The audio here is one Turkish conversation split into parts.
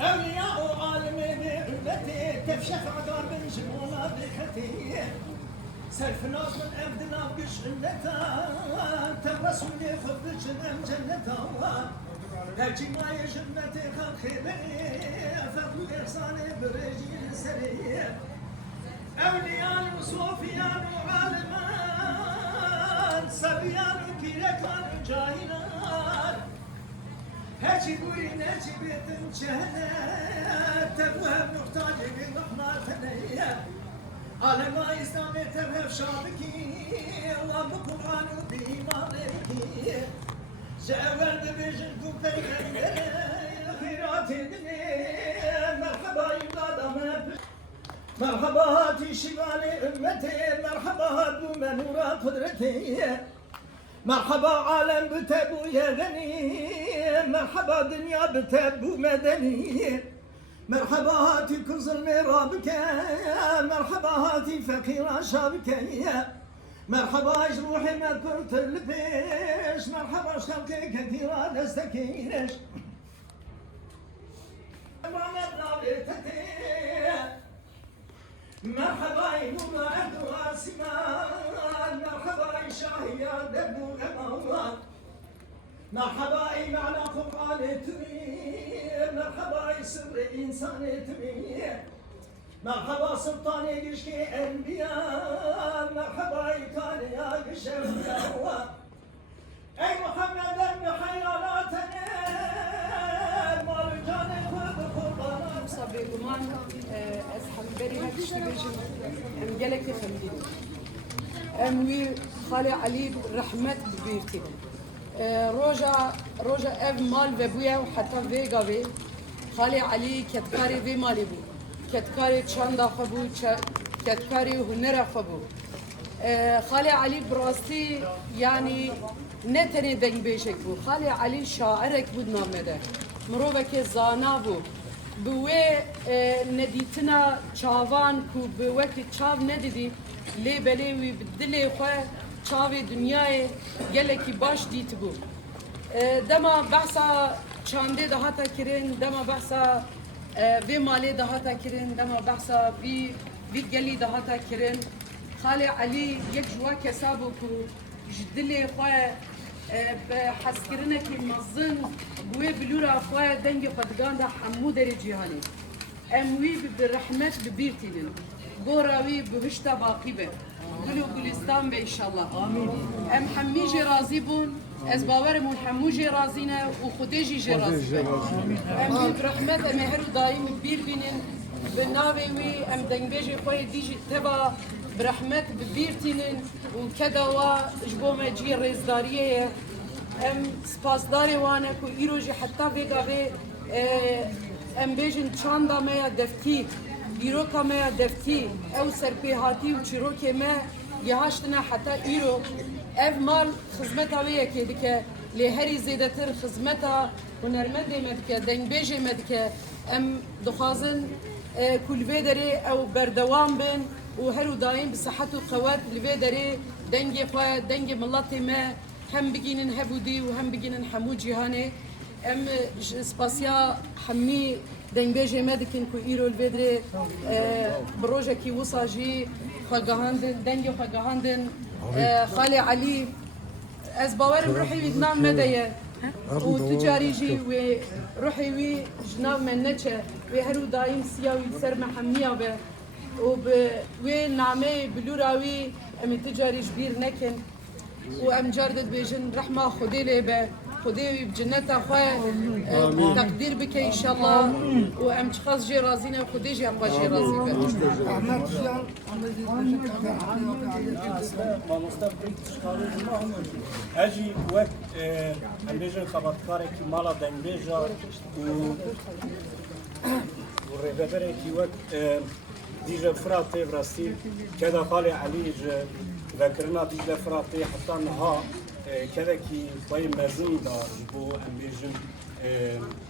أولياء عالمين أمتي تفشخ عذاب جمونا بحتي سلف ناس من أبدنا بشغلتا ترسوني خبج الأم جنتا هاجي ما يجنتي خل خيبي فقل إحساني برجي سري أولياء وصوفيان وعالمان سبيان وكيلتان وجاهلان هاجي بوي ناجي بيتن جهنة تبوهم نقطان يبين رحمة ثنية على ما إسلامي تبهف شابكي الله بقرآن وبإيمانك جاول ببيجنكم بيغنبري خيرات الدنيا مرحبا يبادة مرحبا هاتي شمالي أمتي مرحبا هاتو منورة قدرتي مرحبا عالم بتبو يا غني مرحبا دنيا بتبو مدني مرحبا هاتي كزر مرابك مرحبا هاتي فقير شابك مرحبا روحي ما كنت البيش مرحبا شوقي كثيرة دستكينش مرحبا ينوم عدو سمان مرحبا شاهية دبو غمان مرحبا معنى قرآن تمي مرحبا سر إنسان تمي مرحبا سلطان يشكي أنبياء مرحبا كان يا قشر أي محمد بحيراتنا مالكان خذ قربانات صبي قمان أسحب بري هكش بيجي أم جلك خمدين أموي خالي علي رحمة ببيرتي روجا أب مال ببويا وحتى فيجا في خالي علي كتكاري في مالي بو كتكاري تشاندا خبو كتكاري هنرا خبو خالي علي براستي يعني نتني دنگ بيشك بو خالي علي شاعرك بود نامده مروبك زانا بو بوه ندیتنا چاوان کو به وقت چاو ندیدی لی بلیوی بدلی خواه چاو دنیای گلکی باش دیت بو دما بحثا چانده دهاتا کرن دما بحثا وی مالی دهاتا کرن دما بحثا وی گلی دهاتا کرن خالی علی یک جوا کسابو کو جدلی خواه بحسكرنا كي مزن بوي بلورا خويا دنجي قدقان دا حمو داري جيهاني اموي بالرحمة ببيرتين بوراوي بهشتا باقيبه قولوا قولستان ان شاء الله امين ام حميجي راضي بون از باورمون حموجي رازينا وخديجي جي رازي اموي برحمة مهر دايم بير بينن بالناوي وي ام دنجبيجي خويا ديجي تبا برحمت ببیرتینن و کدوا جبوم جی رزداریه ام سپاسداری وانه کو ایروجی حتی ویگاوی ام بیجن چاندا میا دفتی ایروکا میا دفتی او سرپیهاتی و چیروکی ما یهاشتنا حتی ایرو اف مال خدمتا ویه که دیگه لهری زیده تر خدمتا هنرمند مدکه دنگ بیجی مدکه ام دخوازن کل ویدری او بردوام بین وهلو دايم بصحة وقوات اللي داري دنجي خوا دنجي ملاتي ما هم بجينن هبودي وهم بجينن حمو جيهاني ام سباسيا حمي دنجي مادكن كو ايرو البدري بروجا كي وصاجي خاغاندن دنجي خاغاندن خالي علي از باور روحي ويتنام مدايا وتجاري جي وروحي وي جناب من نتشه وهلو دايم سياوي سر محمية به وين نعمة بلوراوي أم تجاري كبير نكن وأم جاردت بيجن رحمة خدي لي خدي بجنة أخوة تقدير بك إن شاء الله وأم تخص جي رازينا وخدي جي أبغى جي رازي أجي وقت أم بيجن خبطكارك مالا دنجيجا والرهبرك وقت ديجا فراتي براسي كذا خالي علي ذكرنا ديجا فراتي حتى نها kevekî xwayê mezin da ji bo em bêjin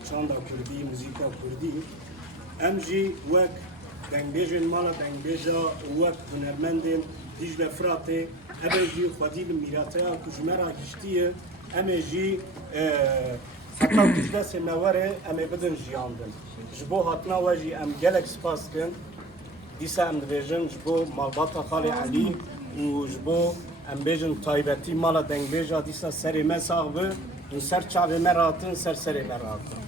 çanda Kurdî, muzîka Kurdî. Em jî wek dengbêjên mala dengbêja wek hunermendên Dicle Fıratê em ê jî xwedî li mîrateya ku ji me re giştiye em ê jî heta ku ji destê me were em ê bidin jiyandin. Ji bo hatina we jî em gelek spas dikin. Dîsa em dibêjin ji bo malbata Xalê Elî û ji bo em bêjin taybetî mala dengbêja dîsa serê me sax bi û ser çavê me rahatin ser serê me rahatin.